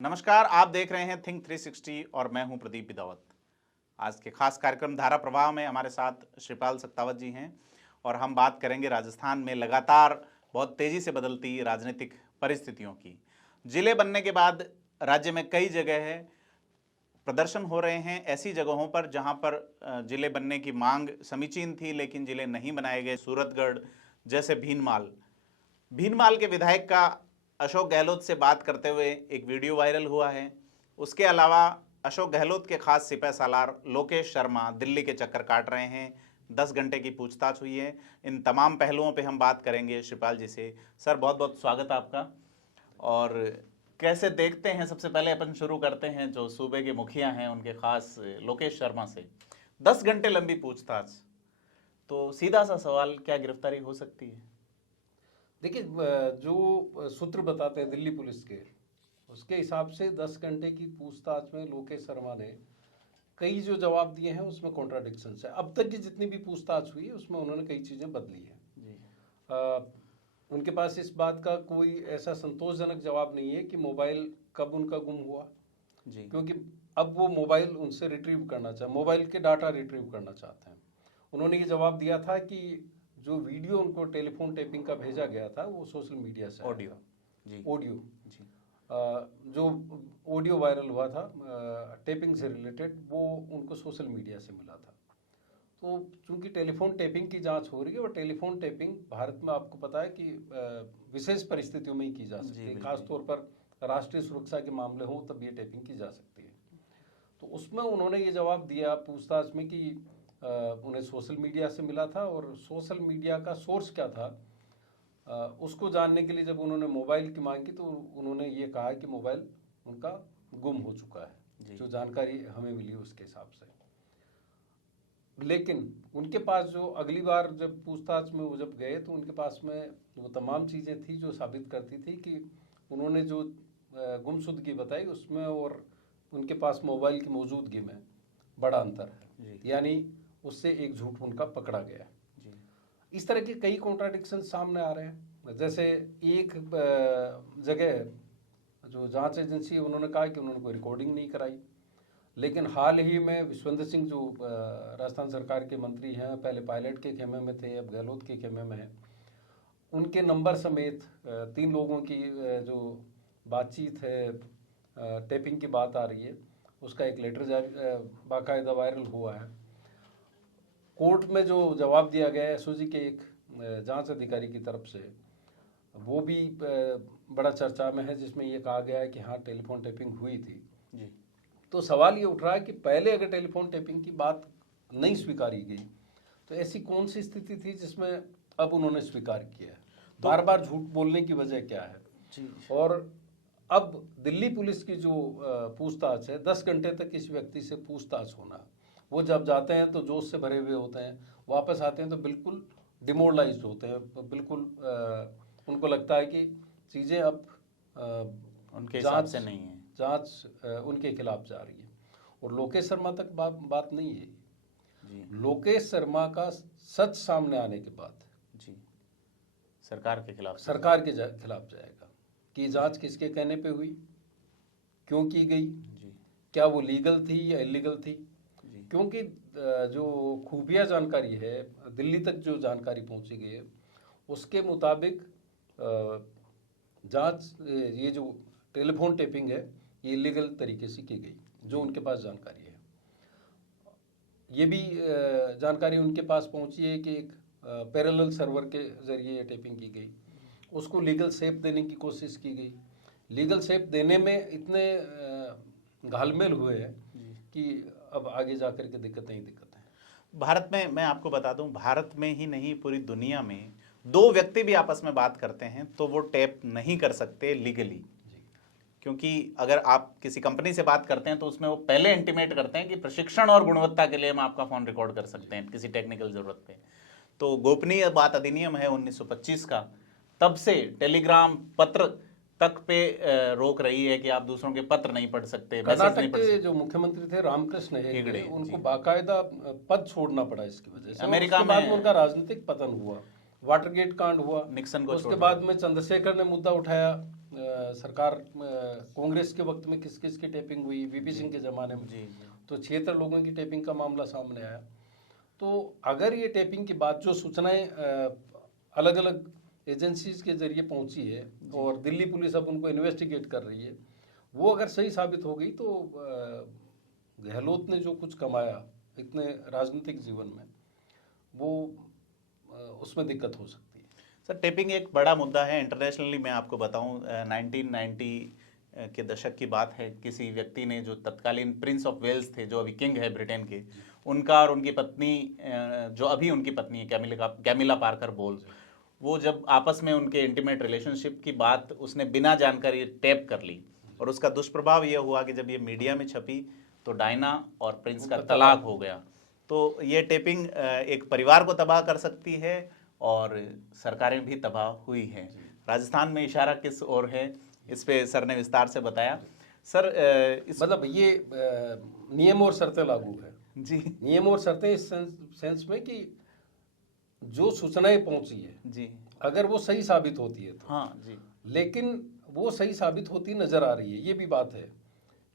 नमस्कार, आप देख रहे हैं थिंक 360 और मैं हूं प्रदीप बिदावत। आज के खास कार्यक्रम धारा प्रवाह में हमारे साथ श्रीपाल सक्तावत जी हैं और हम बात करेंगे राजस्थान में लगातार बहुत तेजी से बदलती राजनीतिक परिस्थितियों की। जिले बनने के बाद राज्य में कई जगह है प्रदर्शन हो रहे हैं ऐसी जगहों पर जहां पर जिले बनने की मांग समीचीन थी लेकिन जिले नहीं बनाए गए। सूरतगढ़ जैसे भीनमाल के विधायक का अशोक गहलोत से बात करते हुए एक वीडियो वायरल हुआ है। उसके अलावा अशोक गहलोत के खास सिपह सालार लोकेश शर्मा दिल्ली के चक्कर काट रहे हैं। 10 घंटे की पूछताछ हुई है। इन तमाम पहलुओं पे हम बात करेंगे श्रीपाल जी से। सर, बहुत बहुत स्वागत आपका। और कैसे देखते हैं, सबसे पहले अपन शुरू करते हैं जो सूबे के मुखिया हैं उनके खास लोकेश शर्मा से। 10 घंटे लंबी पूछताछ, तो सीधा सा सवाल, क्या गिरफ्तारी हो सकती है? देखिए, जो सूत्र बताते हैं दिल्ली पुलिस के, उसके हिसाब से 10 घंटे की पूछताछ में लोकेश शर्मा ने कई जो जवाब दिए हैं उसमें कॉन्ट्राडिक्शन है। अब तक की जितनी भी पूछताछ हुई है उसमें उन्होंने कई चीज़ें बदली हैं जी। उनके पास इस बात का कोई ऐसा संतोषजनक जवाब नहीं है कि मोबाइल कब उनका गुम हुआ जी, क्योंकि अब वो मोबाइल उनसे रिट्रीव करना चाहते, मोबाइल के डाटा रिट्रीव करना चाहते हैं। उन्होंने ये जवाब दिया था कि जो वीडियो उनको टेलीफोन टेपिंग का भेजा गया था वो सोशल मीडिया से ऑडियो जी, जो ऑडियो वायरल हुआ था टेपिंग से रिलेटेड, वो उनको सोशल मीडिया से मिला था। तो चूंकि टेलीफोन टेपिंग की जांच हो रही है और टेलीफोन टेपिंग भारत में आपको पता है कि विशेष परिस्थितियों में ही की जा सकती है, खासतौर पर राष्ट्रीय सुरक्षा के मामले हों तब ये टेपिंग की जा सकती है। तो उसमें उन्होंने ये जवाब दिया पूछताछ में कि उन्हें सोशल मीडिया से मिला था और सोशल मीडिया का सोर्स क्या था उसको जानने के लिए जब उन्होंने मोबाइल की मांग की तो उन्होंने ये कहा कि मोबाइल उनका गुम हो चुका है, जो जानकारी हमें मिली उसके हिसाब से। लेकिन उनके पास जो अगली बार जब पूछताछ में वो जब गए तो उनके पास में वो तमाम चीज़ें थी जो साबित करती थी कि उन्होंने जो गुमशुदगी बताई उसमें और उनके पास मोबाइल की मौजूदगी में बड़ा अंतर है, यानी उससे एक झूठ उनका पकड़ा गया जी। इस तरह के कई कॉन्ट्राडिक्शन सामने आ रहे हैं। जैसे एक जगह जो जांच एजेंसी उन्होंने कहा कि उन्होंने कोई रिकॉर्डिंग नहीं कराई, लेकिन हाल ही में विश्वेंद्र सिंह जो राजस्थान सरकार के मंत्री हैं, पहले पायलट के खेमे में थे, अब गहलोत के खेमे में हैं, उनके नंबर समेत 3 लोगों की जो बातचीत है, टेपिंग की बात आ रही है, उसका एक लेटर जारी बाकायदा वायरल हुआ है। कोर्ट में जो जवाब दिया गया है एसओजी के एक जांच अधिकारी की तरफ से, वो भी बड़ा चर्चा में है, जिसमें ये कहा गया है कि हाँ टेलीफोन टेपिंग हुई थी जी। तो सवाल ये उठ रहा है कि पहले अगर टेलीफोन टेपिंग की बात नहीं स्वीकारी गई तो ऐसी कौन सी स्थिति थी जिसमें अब उन्होंने स्वीकार किया है? तो बार बार झूठ बोलने की वजह क्या है जी? और अब दिल्ली पुलिस की जो पूछताछ है, 10 घंटे तक इस व्यक्ति से पूछताछ होना, वो जब जाते हैं तो जोश से भरे हुए होते हैं, वापस आते हैं तो बिल्कुल डिमोरलाइज्ड होते हैं, बिल्कुल उनको लगता है कि चीज़ें अब उनके हिसाब से नहीं है, जांच उनके खिलाफ जा रही है। और लोकेश शर्मा तक बात नहीं है जी। लोकेश शर्मा का सच सामने आने के बाद जी सरकार के खिलाफ जाएगा कि जांच किसके कहने पे हुई, क्यों की गई जी, क्या वो लीगल थी या इलीगल थी जी। क्योंकि जो खुफिया जानकारी है, दिल्ली तक जो जानकारी पहुंची गई है, उसके मुताबिक जांच ये जो टेलीफोन टेपिंग है ये इलीगल तरीके से की गई, जो उनके पास जानकारी है। ये भी जानकारी उनके पास पहुंची है कि एक पैरेलल सर्वर के जरिए ये टेपिंग की गई, उसको लीगल शेप देने की कोशिश की गई। लीगल शेप देने में इतने घालमेल हुए हैं कि अब आगे जाकर के दिक्कत है। भारत में, मैं आपको बता दूं, भारत में ही नहीं पूरी दुनिया में 2 व्यक्ति भी आपस में बात करते हैं तो वो टैप नहीं कर सकते लीगली, क्योंकि अगर आप किसी कंपनी से बात करते हैं तो उसमें वो पहले इंटीमेट करते हैं कि प्रशिक्षण और गुणवत्ता के लिए हम आपका फोन रिकॉर्ड कर सकते हैं किसी टेक्निकल जरूरत पे। तो गोपनीय बात अधिनियम है 1925 का, तब से टेलीग्राम पत्र तक पे रोक रही है कि आप दूसरों के पत्र नहीं पढ़ सकते, मैसेज नहीं पढ़ सकते। जो मुख्यमंत्री थे रामकृष्ण हेगड़े, उनको बाकायदा पद छोड़ना पड़ा इसकी वजह से। अमेरिका में उनका राजनीतिक पतन हुआ वाटरगेट कांड हुआ, निक्सन को उसके बाद में चंद्रशेखर ने मुद्दा उठाया, सरकार कांग्रेस के वक्त में किस किस की टेपिंग हुई, वीपी सिंह के ज़माने में, तो 76 लोगों की टेपिंग का मामला सामने आया। तो अगर ये टेपिंग की बात, जो सूचनाएं अलग अलग एजेंसीज के जरिए पहुंची है और दिल्ली पुलिस अब उनको इन्वेस्टिगेट कर रही है, वो अगर सही साबित हो गई तो गहलोत ने जो कुछ कमाया इतने राजनीतिक जीवन में, वो उसमें दिक्कत हो सकती है। सर, टेपिंग एक बड़ा मुद्दा है इंटरनेशनली। मैं आपको बताऊं, 1990 के दशक की बात है। किसी व्यक्ति ने, जो तत्कालीन प्रिंस ऑफ वेल्स थे, जो अभी किंग है ब्रिटेन के, उनका और उनकी पत्नी, जो अभी उनकी पत्नी है कैमिला पार्कर बोल्स, वो जब आपस में उनके इंटीमेट रिलेशनशिप की बात उसने बिना जानकारी टैप कर ली, और उसका दुष्प्रभाव ये हुआ कि जब ये मीडिया में छपी तो डायना और प्रिंस का तलाक हो गया। तो ये टेपिंग एक परिवार को तबाह कर सकती है और सरकारें भी तबाह हुई हैं। राजस्थान में इशारा किस ओर है, इस पे सर ने विस्तार से बताया। सर, मतलब ये नियम और शर्तें लागू है जी, नियम और शर्तें इस सेंस में कि जो सूचनाएं पहुंची है जी, अगर वो सही साबित होती है तो, हाँ जी, लेकिन वो सही साबित होती नजर आ रही है। ये भी बात है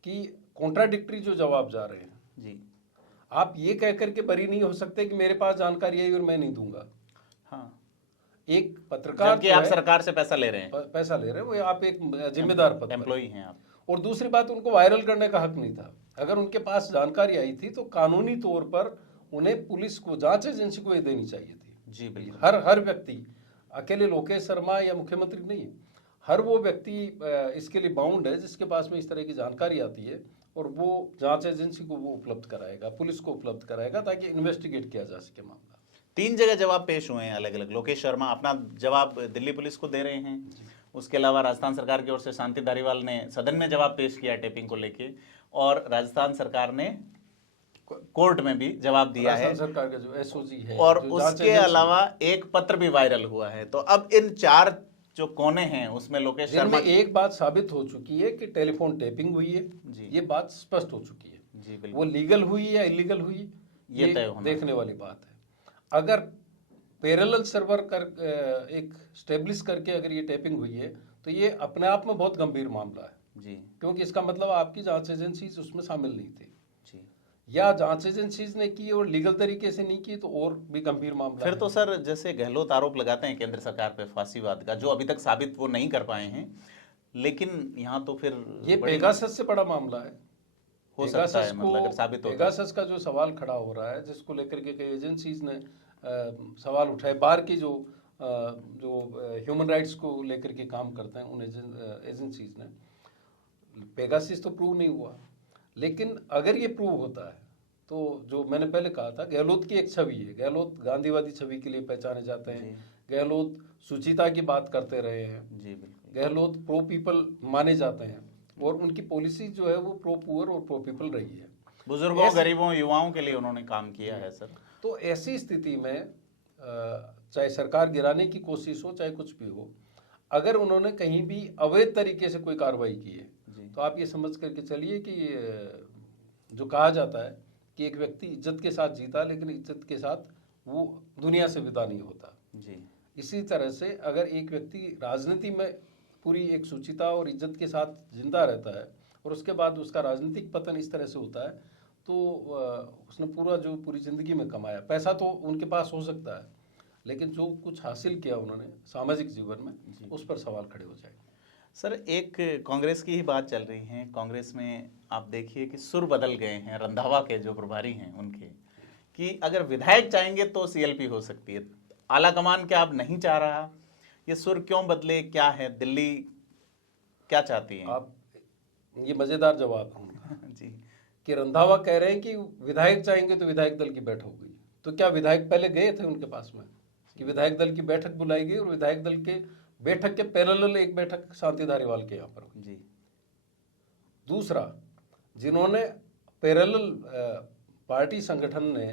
कि कॉन्ट्राडिक्टरी जो जवाब जा रहे हैं जी, आप ये कह करके बरी नहीं हो सकते कि मेरे पास जानकारी है और मैं नहीं दूंगा। हाँ, एक पत्रकार जबकि आप सरकार से पैसा ले रहे हैं, पैसा ले रहे हैं, वो आप एक जिम्मेदार पद पर एम्प्लॉई हैं आप। और दूसरी बात, उनको वायरल करने का हक नहीं था। अगर उनके पास जानकारी आई थी तो कानूनी तौर पर उन्हें पुलिस को, जांच एजेंसी को ये देनी चाहिए थी। जी बिल्कुल। हर व्यक्ति, अकेले लोकेश शर्मा या मुख्यमंत्री नहीं, हर वो व्यक्ति इसके लिए बाउंड है जिसके पास में इस तरह की जानकारी आती है, और वो जांच एजेंसी को वो उपलब्ध कराएगा, पुलिस को उपलब्ध कराएगा, ताकि इन्वेस्टिगेट किया जा सके मामला। 3 जगह जवाब पेश हुए हैं अलग अलग। लोकेश शर्मा अपना जवाब दिल्ली पुलिस को दे रहे हैं, उसके अलावा राजस्थान सरकार की ओर से शांति धारीवाल ने सदन में जवाब पेश किया टेपिंग को लेके, और राजस्थान सरकार ने कोर्ट में भी जवाब दिया है। राजस्थान सरकार का जो एसओजी है, और जो जांच उसके एजेंसी, अलावा एक पत्र भी वायरल हुआ है। तो अब इन 4 जो कोने हैं उसमें लोकेश शर्मा, जिनमें एक बात साबित हो चुकी है कि टेलीफोन टैपिंग हुई है, जी। ये बात स्पष्ट हो चुकी है। जी बिल्कुल, वो लीगल हुई या इलीगल हुई, ये तय होना देखने वाली बात है। अगर पैरेलल सर्वर कर एक स्टेब्लिश करके अगर ये टैपिंग हुई है तो ये अपने आप में बहुत गंभीर मामला है जी, क्योंकि इसका मतलब आपकी जांच एजेंसीज उसमें शामिल नहीं थी, जी। या जांच एजेंसीज ने की और लीगल तरीके से नहीं की तो और भी गंभीर मामला फिर है। तो सर, जैसे गहलोत आरोप लगाते हैं केंद्र सरकार पे फांसीवाद का, जो अभी तक साबित वो नहीं कर पाए हैं, लेकिन यहाँ तो फिर ये पेगासस से बड़ा मामला है। हो सकता है, मतलब अगर साबित होता है। पेगासस का जो सवाल खड़ा हो रहा है, जिसको लेकर के कई एजेंसीज ने सवाल उठाए, बाहर की जो ह्यूमन राइट्स को लेकर के काम करते हैं उन एजेंसीज ने, पेगासस तो प्रूव नहीं हुआ, लेकिन अगर ये प्रूव होता है तो जो मैंने पहले कहा था, गहलोत की एक छवि है, गहलोत गांधीवादी छवि के लिए पहचाने जाते हैं, गहलोत सुचिता की बात करते रहे हैं, जी बिल्कुल, गहलोत प्रो पीपल माने जाते हैं, और उनकी पॉलिसी जो है वो प्रो पुअर और प्रो पीपल रही है। बुजुर्गों, गरीबों, युवाओं के लिए उन्होंने काम किया है सर। तो ऐसी स्थिति में चाहे सरकार गिराने की कोशिश हो चाहे कुछ भी हो, अगर उन्होंने कहीं भी अवैध तरीके से कोई कार्रवाई की है तो आप ये समझ करके चलिए कि जो कहा जाता है कि एक व्यक्ति इज्जत के साथ जीता लेकिन इज्जत के साथ वो दुनिया से विदा नहीं होता, जी, इसी तरह से अगर एक व्यक्ति राजनीति में पूरी एक शुचिता और इज्जत के साथ जिंदा रहता है और उसके बाद उसका राजनीतिक पतन इस तरह से होता है तो उसने पूरी जिंदगी में कमाया, पैसा तो उनके पास हो सकता है लेकिन जो कुछ हासिल किया उन्होंने सामाजिक जीवन में, उस पर सवाल खड़े हो जाएंगे। सर, एक कांग्रेस की ही बात चल रही है। कांग्रेस में आप देखिए कि सुर बदल गए हैं, रंधावा के जो प्रभारी हैं उनके, कि अगर विधायक चाहेंगे तो सीएलपी हो सकती है, आला कमान क्या अब नहीं चाह रहा, ये सुर क्यों बदले, क्या है, दिल्ली क्या चाहती है? आप ये मजेदार जवाब है उनका जी, कि रंधावा कह रहे हैं कि विधायक चाहेंगे तो विधायक दल की बैठक होगी, तो क्या विधायक पहले गए थे उनके पास में कि विधायक दल की बैठक बुलाई गई और विधायक दल के बैठक के पैरेलल एक बैठक शांति धारीवाल के यहाँ पर हुई। जी, दूसरा, जिन्होंने पैरेलल पार्टी संगठन ने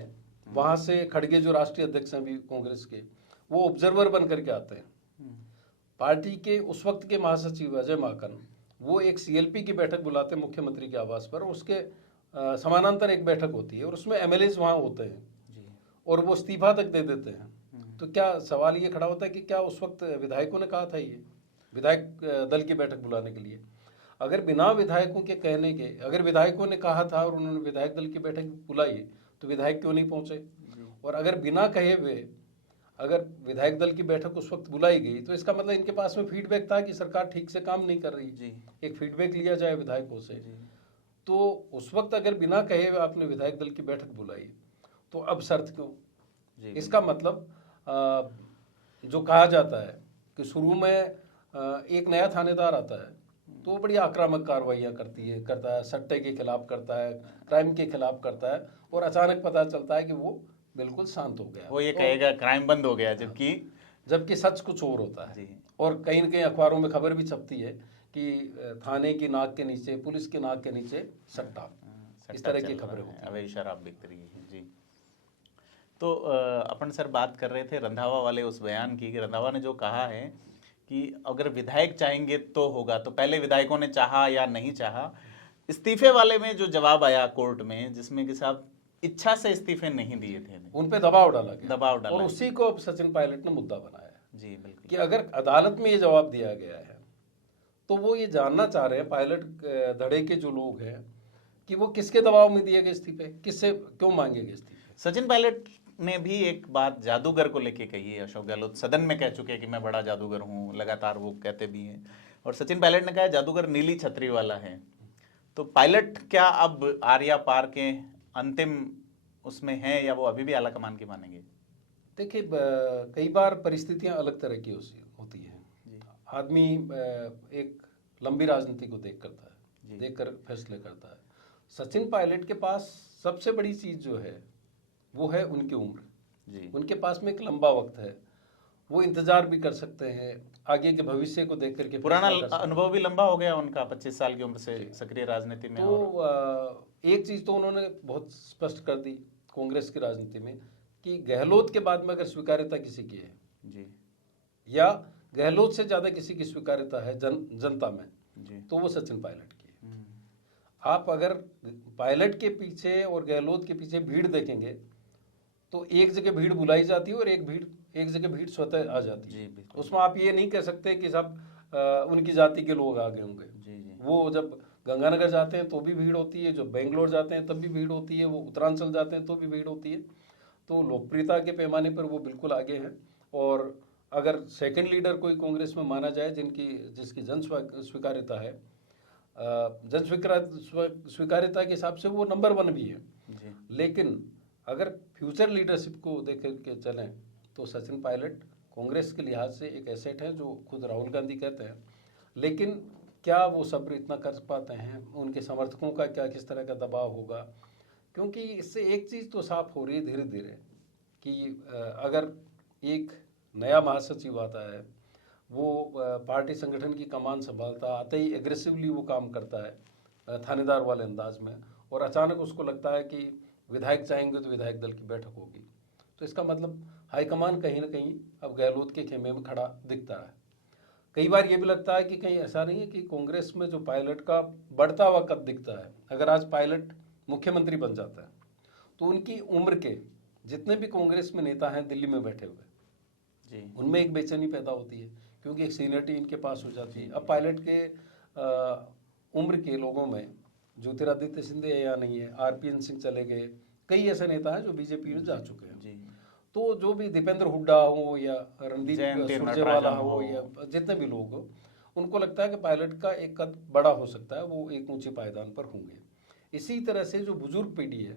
वहां से खड़गे जो राष्ट्रीय अध्यक्ष हैं भी कांग्रेस के, वो ऑब्जर्वर बन करके आते हैं। पार्टी के उस वक्त के महासचिव अजय माकन वो एक सीएलपी की बैठक बुलाते हैं मुख्यमंत्री के आवास पर, उसके समानांतर एक बैठक होती है और उसमें एमएलएज वहां होते हैं जी, और वो इस्तीफा तक दे देते हैं। तो क्या सवाल ये खड़ा होता है कि क्या उस वक्त विधायकों ने कहा था ये विधायक दल की बैठक बुलाने के लिए? अगर बिना विधायकों के कहने के, अगर विधायकों ने कहा था और उन्होंने विधायक दल की बैठक बुलाई तो विधायक क्यों नहीं पहुंचे? और अगर बिना कहे हुए अगर विधायक दल की बैठक उस वक्त बुलाई गई तो इसका मतलब इनके पास में फीडबैक था कि सरकार ठीक से काम नहीं कर रही। जी। एक फीडबैक लिया जाए विधायकों से। तो उस वक्त अगर बिना कहे हुए आपने विधायक दल की बैठक बुलाई तो अब शर्त क्यों? इसका मतलब जो कहा जाता है कि शुरू में एक नया थानेदार आता है तो वो बड़ी आक्रामक कार्रवाइयाँ करता है, सट्टे के खिलाफ करता है, क्राइम के खिलाफ करता है, और अचानक पता चलता है कि वो बिल्कुल शांत हो गया, वो ये कहेगा क्राइम बंद हो गया, जबकि सच कुछ और होता है। और कहीं न कहीं अखबारों में खबर भी छपती है कि थाने की नाक के नीचे, पुलिस की नाक के नीचे सट्टा, इस तरह की खबरें होती हैं, अवैध शराब बिक रही है। जी। तो अपन सर बात कर रहे थे रंधावा वाले उस बयान की, कि रंधावा ने जो कहा है कि अगर विधायक चाहेंगे तो होगा, तो पहले विधायकों ने चाहा या नहीं चाहा। इस्तीफे वाले में जो जवाब आया कोर्ट में, जिसमें कि साहब इच्छा से इस्तीफे नहीं दिए थे, उन पे दबाव डाला गया, दबाव डाला, और उसी को सचिन पायलट ने मुद्दा बनाया। जी बिल्कुल, कि अगर अदालत में ये जवाब दिया गया है तो वो ये जानना चाह रहे हैं पायलट धड़े के जो लोग हैं कि वो किसके दबाव में दिए गए इस्तीफे, किससे क्यों मांगे गए इस्तीफे। सचिन पायलट ने भी एक बात जादूगर को लेके कही है। अशोक गहलोत सदन में कह चुके हैं कि मैं बड़ा जादूगर हूँ, लगातार वो कहते भी हैं। और सचिन पायलट ने कहा जादूगर नीली छतरी वाला है। तो पायलट क्या अब आर्या पार के अंतिम उसमें है, या वो अभी भी आला कमान की मानेंगे? देखिए, कई बार परिस्थितियां अलग तरह की होती हैं। आदमी एक लंबी राजनीति को देखकर फैसले करता है। सचिन पायलट के पास सबसे बड़ी चीज जो है वो है उनकी उम्र। जी। उनके पास में एक लंबा वक्त है, वो इंतजार भी कर सकते हैं, आगे के भविष्य को देख करके। पुराना अनुभव भी लंबा हो गया उनका, 25 साल की उम्र से सक्रिय राजनीति में। तो एक चीज तो उन्होंने बहुत स्पष्ट कर दी कांग्रेस की राजनीति में कि गहलोत के बाद में अगर स्वीकार्यता किसी की है, जी, या गहलोत से ज्यादा किसी की स्वीकार्यता है जनता में, जी, तो वो सचिन पायलट की है। आप अगर पायलट के पीछे और गहलोत के पीछे भीड़ देखेंगे तो एक जगह भीड़ बुलाई जाती है और एक जगह भीड़ स्वतः आ जाती है। उसमें आप ये नहीं कह सकते कि सब उनकी जाति के लोग आ गए होंगे। जी। वो जब गंगानगर जाते हैं तो भी भीड़ होती है, जो बेंगलोर जाते हैं तब भी भीड़ होती है, वो उत्तरांचल जाते हैं तो भी भीड़ होती है। तो लोकप्रियता के पैमाने पर वो बिल्कुल आगे हैं। और अगर सेकंड लीडर कोई कांग्रेस में माना जाए जिसकी जन स्वीकार्यता है, जन स्वीकार्यता के हिसाब से वो नंबर 1 भी है। लेकिन अगर फ्यूचर लीडरशिप को देख के चलें तो सचिन पायलट कांग्रेस के लिहाज से एक एसेट है, जो खुद राहुल गांधी कहते हैं। लेकिन क्या वो सब्र इतना कर पाते हैं? उनके समर्थकों का क्या किस तरह का दबाव होगा? क्योंकि इससे एक चीज़ तो साफ हो रही है धीरे धीरे कि अगर एक नया महासचिव आता है, वो पार्टी संगठन की कमान संभालता, आते ही एग्रेसिवली वो काम करता है थानेदार वाले अंदाज में, और अचानक उसको लगता है कि विधायक चाहेंगे तो विधायक दल की बैठक होगी, तो इसका मतलब हाईकमान कहीं ना कहीं अब गहलोत के खेमे में खड़ा दिखता है। कई बार ये भी लगता है कि कहीं ऐसा नहीं है कि कांग्रेस में जो पायलट का बढ़ता हुआ कद दिखता है, अगर आज पायलट मुख्यमंत्री बन जाता है तो उनकी उम्र के जितने भी कांग्रेस में नेता हैं दिल्ली में बैठे हुए, जी, उनमें एक बेचैनी पैदा होती है, क्योंकि एक सीनियरिटी इनके पास हो जाती है। अब पायलट के उम्र के लोगों में ज्योतिरादित्य सिंधिया या नहीं है, आरपीएन सिंह चले गए, कई ऐसे नेता हैं जो बीजेपी में जा चुके हैं। जी। तो जो भी दीपेंद्र हुड्डा हो या रणदीप सुरजेवाला हो या जितने भी लोग हो, उनको लगता है कि पायलट का एक कद बड़ा हो सकता है, वो एक ऊंचे पायदान पर होंगे। इसी तरह से जो बुजुर्ग पीढ़ी है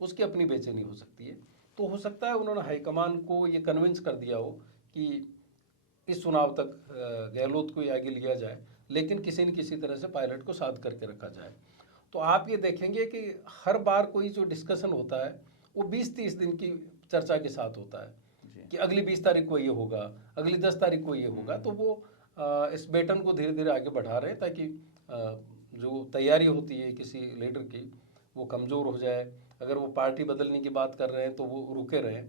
उसकी अपनी बेचैनी हो सकती है। तो हो सकता है उन्होंने हाईकमान को ये कन्विंस कर दिया हो कि इस चुनाव तक गहलोत को आगे लिया जाए, लेकिन किसी न किसी तरह से पायलट को साथ करके रखा जाए। तो आप ये देखेंगे कि हर बार कोई जो डिस्कशन होता है वो 20-30 दिन की चर्चा के साथ होता है कि अगली 20 तारीख को ये होगा, अगली 10 तारीख को ये होगा। तो वो इस बेटन को धीरे धीरे आगे बढ़ा रहे हैं ताकि जो तैयारी होती है किसी लीडर की वो कमज़ोर हो जाए। अगर वो पार्टी बदलने की बात कर रहे हैं तो वो रुके रहें।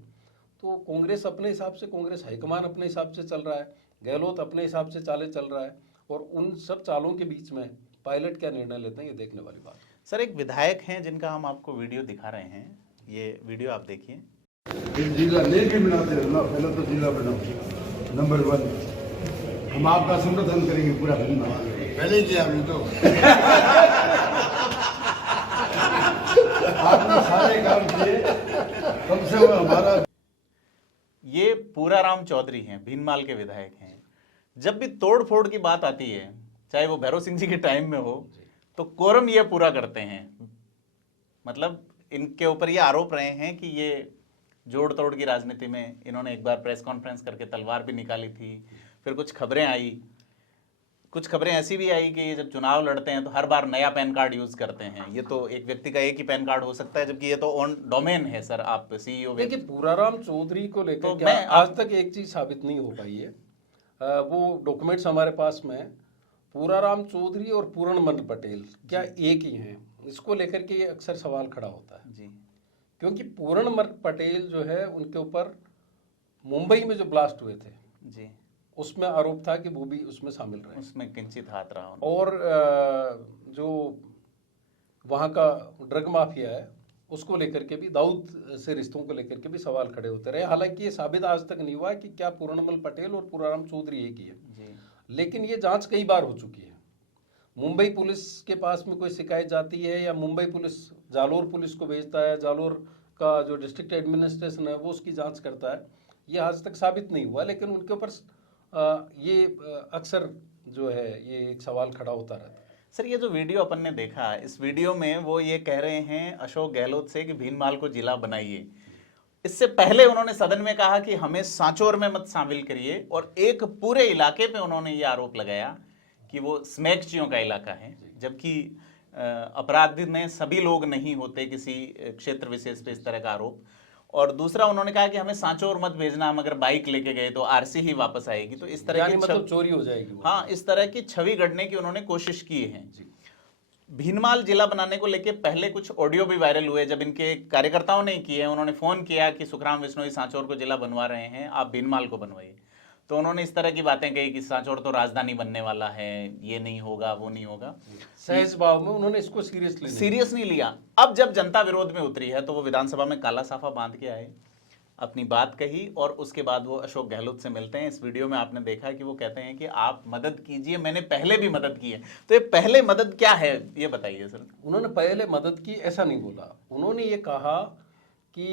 तो कांग्रेस अपने हिसाब से, कांग्रेस हाईकमान अपने हिसाब से चल रहा है, गहलोत अपने हिसाब से चालें चल रहा है, और उन सब चालों के बीच में पायलट क्या निर्णय लेते हैं ये देखने वाली बात। सर, एक विधायक हैं जिनका हम आपको वीडियो दिखा रहे हैं, ये वीडियो आप देखिए। जिला नहीं बनाते ना, पहले तो जिला बनाओ नंबर 1। हम आपका समर्थन करेंगे पूरा फिल्म। पहले किया हमने तो आपने सारे काम किए, कम से कम हमारा। ये पूराराम चौधरी हैं, भीनमाल के विधायक हैं। जब भी तोड़ फोड़ की बात आती है, चाहे वो भैरव सिंह जी के टाइम में हो, तो कोरम ये पूरा करते हैं। मतलब इनके ऊपर ये आरोप रहे हैं कि ये जोड़ तोड़ की राजनीति में, इन्होंने एक बार प्रेस कॉन्फ्रेंस करके तलवार भी निकाली थी। फिर कुछ खबरें ऐसी भी आई कि ये जब चुनाव लड़ते हैं तो हर बार नया पैन कार्ड यूज करते हैं। ये तो एक व्यक्ति का एक ही पैन कार्ड हो सकता है, जबकि ये तो ऑन डोमेन है। सर, आप सीईओ। देखिए, पूराराम चौधरी को लेकर तो के मैं आज तक एक चीज साबित नहीं हो पाई है। वो डॉक्यूमेंट्स हमारे पास में है। पूराराम चौधरी और पूरणमल पटेल क्या एक ही हैं? इसको लेकर के ये अक्सर सवाल खड़ा होता है जी। क्योंकि पूरणमल पटेल जो है, उनके ऊपर मुंबई में जो ब्लास्ट हुए थे जी, उसमें आरोप था कि वो भी उसमें शामिल रहे, उसमें किंचित हाथ रहा उनका। और जो वहाँ का ड्रग माफिया है उसको लेकर के भी, दाऊद से रिश्तों को लेकर के भी सवाल खड़े होते रहे। हालांकि ये साबित आज तक नहीं हुआ कि क्या पूरणमल पटेल और पूराराम चौधरी एक ही है, लेकिन ये जांच कई बार हो चुकी है। मुंबई पुलिस के पास में कोई शिकायत जाती है या मुंबई पुलिस जालोर पुलिस को भेजता है, जालोर का जो डिस्ट्रिक्ट एडमिनिस्ट्रेशन है वो उसकी जांच करता है। ये आज तक साबित नहीं हुआ, लेकिन उनके ऊपर ये अक्सर जो है ये एक सवाल खड़ा होता रहता है। सर, ये जो वीडियो अपन ने देखा, इस वीडियो में वो ये कह रहे हैं अशोक गहलोत से कि भीनमाल को जिला बनाइए। इससे पहले उन्होंने सदन में कहा कि हमें सांचौर में मत शामिल करिए, और एक पूरे इलाके पे उन्होंने ये आरोप लगाया कि वो स्मैकचियों का इलाका है, जबकि अपराधी में सभी लोग नहीं होते किसी क्षेत्र विशेष पे इस तरह का आरोप। और दूसरा उन्होंने कहा कि हमें सांचौर मत भेजना, हम अगर बाइक लेके गए तो आरसी ही वापस आएगी। तो इस तरह की मतलब चोरी हो जाएगी। हाँ, इस तरह की छवि गढ़ने की उन्होंने कोशिश की है। भीनमाल जिला बनाने को लेके पहले कुछ ऑडियो भी वायरल हुए, जब इनके कार्यकर्ताओं ने किए, उन्होंने फोन किया कि सुखराम बिश्नोई सांचौर को जिला बनवा रहे हैं, आप भीनमाल को बनवाइए। तो उन्होंने इस तरह की बातें कही कि सांचौर तो राजधानी बनने वाला है, ये नहीं होगा, वो नहीं होगा। सहज भाव में उन्होंने इसको सीरियस नहीं लिया। अब जब जनता विरोध में उतरी है तो वो विधानसभा में काला साफा बांध के आए, अपनी बात कही, और उसके बाद वो अशोक गहलोत से मिलते हैं। इस वीडियो में आपने देखा कि वो कहते हैं कि आप मदद कीजिए, मैंने पहले भी मदद की है। तो ये पहले मदद क्या है, ये बताइए सर। उन्होंने पहले मदद की ऐसा नहीं बोला, उन्होंने ये कहा कि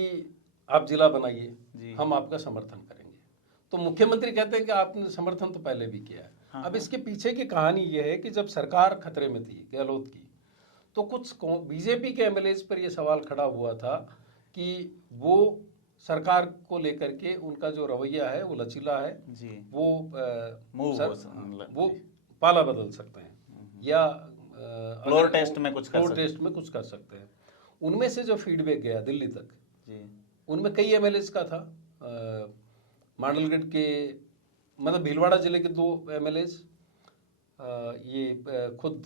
आप जिला बनाइए, हम आपका समर्थन करेंगे। तो मुख्यमंत्री कहते हैं कि आपने समर्थन तो पहले भी किया है। हाँ। अब इसके पीछे की कहानी ये है कि जब सरकार खतरे में थी गहलोत की, तो कुछ बीजेपी के एमएलए पर यह सवाल खड़ा हुआ था कि वो सरकार को लेकर के उनका जो रवैया है वो लचीला है जी, वो पाला बदल सकते हैं या फ्लोर टेस्ट में कुछ कर सकते हैं। उनमें से जो फीडबैक गया दिल्ली तक जी, उनमें कई एमएलए का था। मांडलगढ़ के, मतलब भीलवाड़ा जिले के 2 एमएलए, ये खुद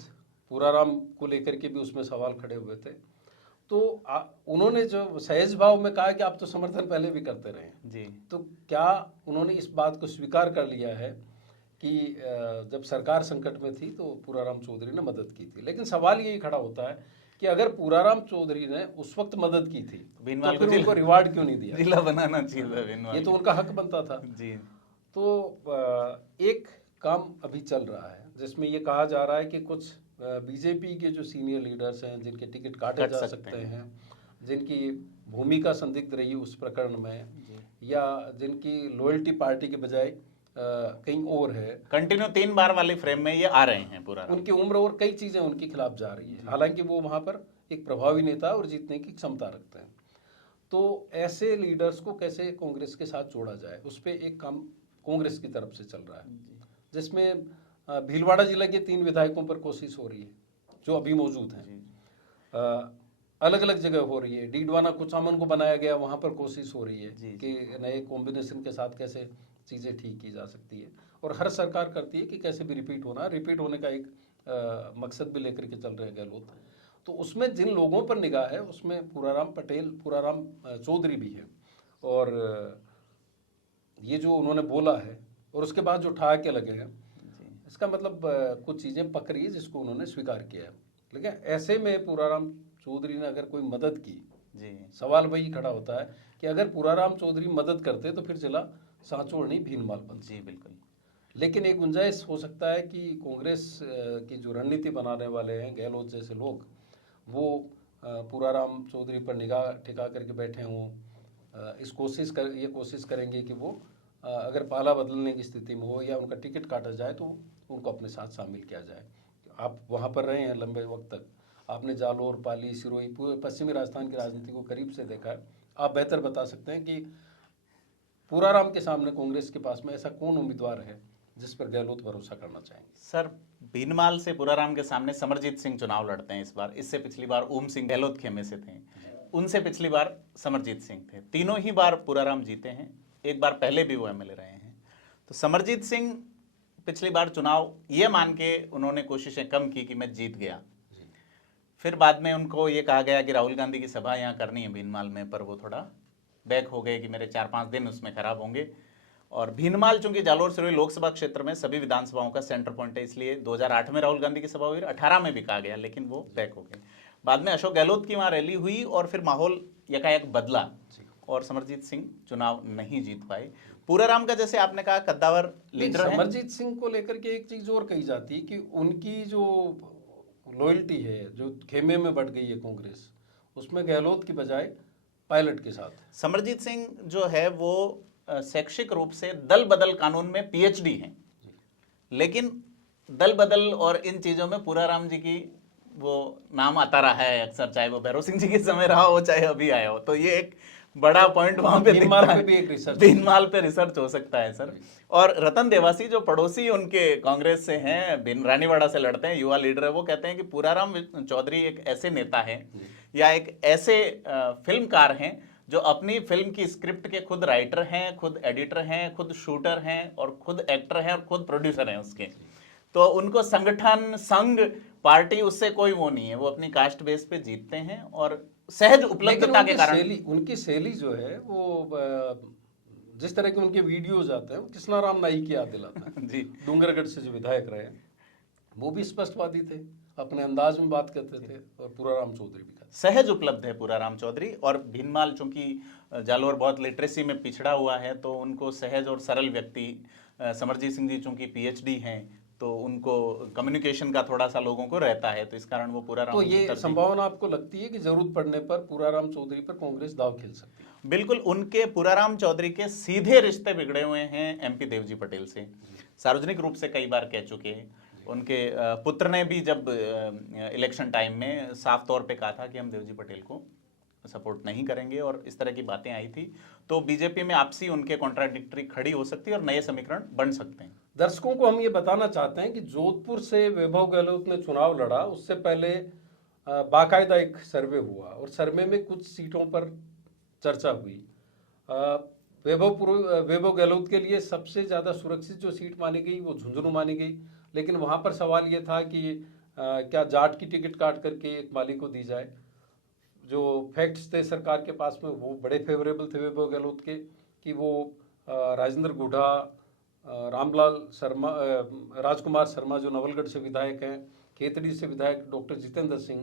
पूराराम को लेकर के भी उसमें सवाल खड़े हुए थे। तो उन्होंने जो सहज भाव में कहा कि आप तो समर्थन पहले भी करते रहे जी, तो क्या उन्होंने इस बात को स्वीकार कर लिया है कि जब सरकार संकट में थी तो पूराराम चौधरी ने मदद की थी? लेकिन सवाल यही खड़ा होता है कि अगर पूराराम चौधरी ने उस वक्त मदद की थी तो फिर उनको रिवार्ड क्यों नहीं दिया? जिला बनाना चाहिए, ये तो उनका हक बनता था जी। तो एक काम अभी चल रहा है जिसमें ये कहा जा रहा है कि कुछ बीजेपी के जो सीनियर लीडर्स हैं, जिनके टिकट काटे जा सकते हैं, जिनकी भूमिका संदिग्ध रही उस प्रकरण में, या जिनकी लॉयल्टी पार्टी के बजाय कहीं और है, कंटिन्यू 3 बार वाले फ्रेम में ये आ रहे हैं, पूरा उनकी उम्र और कई चीजें उनके खिलाफ जा रही है, हालांकि वो वहां पर एक प्रभावी नेता और जीतने की क्षमता रखते हैं। तो ऐसे लीडर्स को कैसे कांग्रेस के साथ जोड़ा जाए, उस पर एक काम कांग्रेस की तरफ से चल रहा है, जिसमें भीलवाड़ा जिला के 3 विधायकों पर कोशिश हो रही है जो अभी मौजूद हैं, अलग अलग जगह हो रही है। डीडवाना कुचामन को बनाया गया, वहां पर कोशिश हो रही है कि नए कॉम्बिनेशन के साथ कैसे चीज़ें ठीक की जा सकती है, और हर सरकार करती है कि कैसे भी रिपीट होने का एक मकसद भी लेकर के चल रहे हैं गहलोत। तो उसमें जिन लोगों पर निगाह है उसमें पूराराम चौधरी भी है, और ये जो उन्होंने बोला है और उसके बाद जो ठहाके लगे हैं, इसका मतलब कुछ चीज़ें पक रही है जिसको उन्होंने स्वीकार किया है। लेकिन ऐसे में पूराराम चौधरी ने अगर कोई मदद की जी सवाल वही खड़ा होता है कि अगर पूराराम चौधरी मदद करते तो फिर जिला सांचौर नहीं भीनमाल बनता। जी बिल्कुल। लेकिन एक गुंजाइश हो सकता है कि कांग्रेस की जो रणनीति बनाने वाले हैं गहलोत जैसे लोग, वो पूराराम चौधरी पर निगाह टिका करके बैठे हों। ये कोशिश करेंगे कि वो अगर पाला बदलने की स्थिति में हो या उनका टिकट काटा जाए तो उनको अपने साथ शामिल किया जाए। आप वहाँ पर रहे हैं लंबे वक्त तक, आपने जालोर, पाली, सिरोही, पूरे पश्चिमी राजस्थान की राजनीति को करीब से देखा है। आप बेहतर बता सकते हैं कि पूराराम के सामने कांग्रेस के पास में ऐसा कौन उम्मीदवार है जिस पर गहलोत भरोसा करना चाहेंगे? सर, भीनमाल से पूराराम के सामने समरजीत सिंह चुनाव लड़ते हैं इस बार। इससे पिछली बार ओम सिंह गहलोत खेमे से थे, उनसे पिछली बार समरजीत सिंह थे। तीनों ही बार पूराराम जीते हैं, एक बार पहले भी वो एमएलए रहे हैं। तो समरजीत सिंह पिछली बार चुनाव ये मान के उन्होंने कोशिशें कम की कि मैं जीत गया। फिर बाद में उनको ये कहा गया कि राहुल गांधी की सभा यहाँ करनी है भीनमाल में, पर वो थोड़ा बैक हो गए कि मेरे 4-5 दिन उसमें खराब होंगे। और भीनमाल चूंकि जालोर सिरोही लोकसभा क्षेत्र में सभी विधानसभाओं का सेंटर पॉइंट है, इसलिए 2008 में राहुल गांधी की सभा हुई, 18 में भी कहा गया, लेकिन वो बैक हो गए। बाद में अशोक गहलोत की वहाँ रैली हुई और फिर माहौल यकायक बदला और समरजीत सिंह चुनाव नहीं जीत पाए। पूराराम का जैसे आपने कहा कद्दावर लीडर है। समरजीत सिंह को लेकर के एक चीज और कही जाती है कि उनकी जो लॉयल्टी है, जो खेमे में बढ़ गई है कांग्रेस, उसमें गहलोत की बजाय पायलट के साथ। समरजीत सिंह जो है वो शैक्षिक रूप से दल बदल कानून में पीएचडी हैं, लेकिन दल बदल और इन चीजों में पूराराम जी की वो नाम आता रहा है अक्सर, चाहे वो भैरव सिंह जी के समय रहा हो चाहे अभी आया हो। तो ये एक बड़ा पॉइंट वहां पे भीनमाल पे भी एक रिसर्च, भीनमाल पे रिसर्च हो सकता है सर। और रतन देवासी जो पड़ोसी उनके कांग्रेस से हैं, रानीवाड़ा से लड़ते हैं, युवा लीडर है, वो कहते हैं कि पूराराम चौधरी एक ऐसे नेता है या एक ऐसे फिल्मकार हैं जो अपनी फिल्म की स्क्रिप्ट के खुद राइटर हैं, खुद एडिटर हैं, खुद शूटर हैं और खुद एक्टर हैं और खुद प्रोड्यूसर हैं उसके। तो उनको संगठन, संघ, पार्टी उससे कोई वो नहीं है, वो अपनी कास्ट बेस पे जीतते हैं और सहज उपलब्धता के कारण। उनकी शैली जो है वो जिस तरह के उनके वीडियोज आते हैं, कृष्णाराम नाईक की याद दिलाता है। जी, डूंगरगढ़ से जो विधायक रहे वो भी स्पष्टवादी थे, अपने अंदाज में बात करते थे, और पूराराम चौधरी भी सहज उपलब्ध है पूराराम चौधरी। और भीनमाल चूंकि जालोर बहुत लिटरेसी में पिछड़ा हुआ है तो उनको सहज और सरल व्यक्ति, समरजीत सिंह जी चूंकि पीएचडी हैं तो उनको कम्युनिकेशन का थोड़ा सा लोगों को रहता है, तो इस कारण वो पूराराम। तो ये संभावना आपको लगती है कि जरूरत पड़ने पर पूराराम चौधरी पर कांग्रेस दाव खेल सकती है? बिल्कुल। उनके पूराराम चौधरी के सीधे रिश्ते बिगड़े हुए हैं एमपी देवजी पटेल से, सार्वजनिक रूप से कई बार कह चुके हैं। उनके पुत्र ने भी जब इलेक्शन टाइम में साफ तौर पे कहा था कि हम देवजी पटेल को सपोर्ट नहीं करेंगे, और इस तरह की बातें आई थी। तो बीजेपी में आपसी उनके कॉन्ट्राडिक्टरी खड़ी हो सकती है और नए समीकरण बन सकते हैं। दर्शकों को हम ये बताना चाहते हैं कि जोधपुर से वैभव गहलोत ने चुनाव लड़ा, उससे पहले बाकायदा एक सर्वे हुआ और सर्वे में कुछ सीटों पर चर्चा हुई। वैभव गहलोत के लिए सबसे ज़्यादा सुरक्षित जो सीट मानी गई वो झुंझुनू मानी गई, लेकिन वहाँ पर सवाल ये था कि क्या जाट की टिकट काट करके एक माली को दी जाए। जो फैक्ट्स थे सरकार के पास में वो बड़े फेवरेबल थे वैभव गहलोत के, कि वो राजेंद्र गुढ़ा, रामलाल शर्मा, राजकुमार शर्मा जो नवलगढ़ से विधायक हैं, खेतड़ी से विधायक डॉक्टर जितेंद्र सिंह,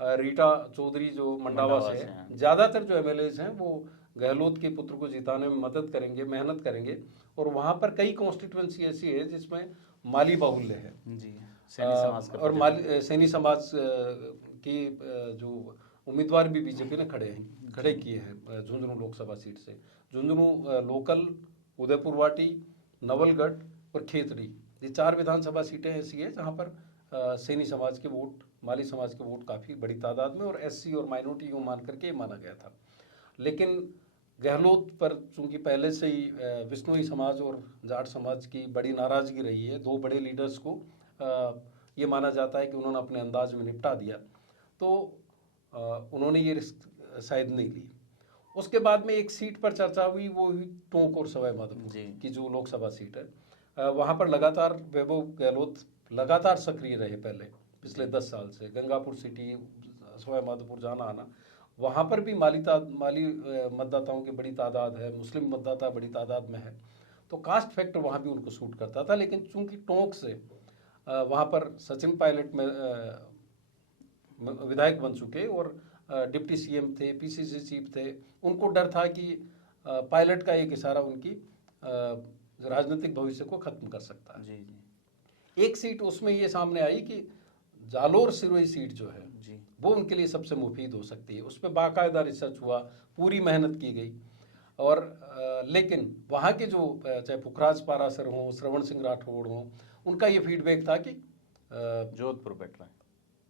रीटा चौधरी जो मंडावा से हैं, ज़्यादातर जो एमएलएज हैं वो गहलोत के पुत्र को जिताने में मदद करेंगे, मेहनत करेंगे। और वहाँ पर कई कॉन्स्टिट्यूएंसी ऐसी है जिसमें माली बाहुल्य है जी, सैनी समाज का और सैनी समाज की जो उम्मीदवार भी बीजेपी ने खड़े किए हैं झुंझुनू लोकसभा सीट से। झुंझुनू लोकल, उदयपुर वाटी, नवलगढ़ और खेतड़ी, ये 4 विधानसभा सीटें ऐसी है जहां पर सैनी समाज के वोट, माली समाज के वोट काफ़ी बड़ी तादाद में और एससी और माइनॉरिटी को मान करके माना गया था। लेकिन गहलोत पर चूंकि पहले से ही विश्नोई समाज और जाट समाज की बड़ी नाराजगी रही है, 2 बड़े लीडर्स को ये माना जाता है कि उन्होंने अपने अंदाज में निपटा दिया, तो उन्होंने ये रिस्क शायद नहीं ली। उसके बाद में एक सीट पर चर्चा हुई, वो हुई टोंक और सवाई माधोपुर की जो लोकसभा सीट है। वहाँ पर लगातार वैभव गहलोत लगातार सक्रिय रहे पहले पिछले 10 साल से, गंगापुर सिटी, सवाई माधोपुर जाना आना। वहाँ पर भी माली मतदाताओं की बड़ी तादाद है, मुस्लिम मतदाता बड़ी तादाद में है, तो कास्ट फैक्टर वहाँ भी उनको सूट करता था। लेकिन चूंकि टोंक से वहाँ पर सचिन पायलट में विधायक बन चुके और डिप्टी सीएम थे, पीसीसी चीफ थे, उनको डर था कि पायलट का एक इशारा उनकी राजनीतिक भविष्य को खत्म कर सकता है। जी जी एक सीट उसमें ये सामने आई कि जालोर सिरोही सीट जो है जी वो उनके लिए सबसे मुफीद हो सकती है। उस पर बाकायदा रिसर्च हुआ, पूरी मेहनत की गई, और लेकिन वहाँ के जो चाहे पुखराज पारासर हों, श्रवण सिंह राठौड़ हों, उनका ये फीडबैक था कि जोधपुर बेटर है।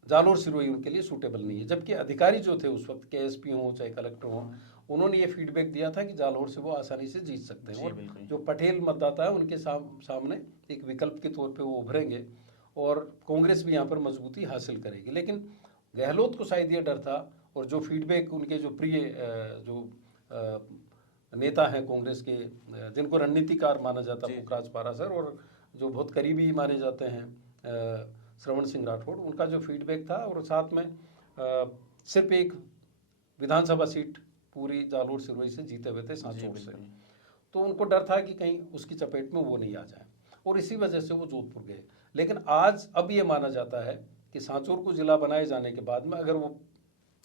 जालोर सिरोही उनके लिए सूटेबल नहीं है। जबकि अधिकारी जो थे उस वक्त, केएसपी हों चाहे कलेक्टर हों, उन्होंने ये फीडबैक दिया था कि जालोर से वो आसानी से जीत सकते हैं, जी, और बिल्कुल। जो पटेल मतदाता है उनके सामने एक विकल्प के तौर पे वो उभरेंगे और कांग्रेस भी यहाँ पर मजबूती हासिल करेगी। लेकिन गहलोत को शायद ये डर था, और जो फीडबैक उनके जो प्रिय नेता हैं कांग्रेस के, जिनको रणनीतिकार माना जाता है, पुखराज पारासर, और जो बहुत करीबी माने जाते हैं श्रवण सिंह राठौड़, उनका जो फीडबैक था, और साथ में सिर्फ एक विधानसभा सीट पूरी जालोर सिरोही से जीते हुए थे, सांचौर से, तो उनको डर था कि कहीं उसकी चपेट में वो नहीं आ जाए, और इसी वजह से वो जोधपुर गए। लेकिन आज अब ये माना जाता है कि सांचौर को जिला बनाए जाने के बाद में अगर वो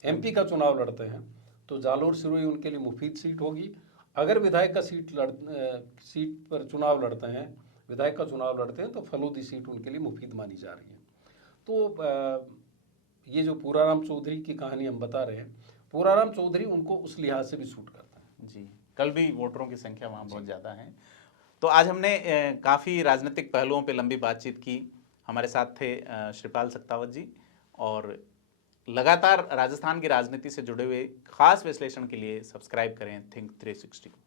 एमपी का चुनाव लड़ते हैं तो जालोर सिरोही उनके लिए मुफीद सीट होगी। अगर विधायक का सीट पर चुनाव लड़ते हैं, विधायक का चुनाव लड़ते हैं, तो फलोदी सीट उनके लिए मुफीद मानी जा रही है। तो ये जो पूराराम चौधरी की कहानी हम बता रहे हैं, पूराराम चौधरी उनको उस लिहाज से भी सूट करता है। जी, कल भी वोटरों की संख्या वहाँ बहुत ज़्यादा है। तो आज हमने काफ़ी राजनीतिक पहलुओं पे लंबी बातचीत की। हमारे साथ थे श्रीपाल सक्तावत जी, और लगातार राजस्थान की राजनीति से जुड़े हुए खास विश्लेषण के लिए सब्सक्राइब करें थिंक 360 को।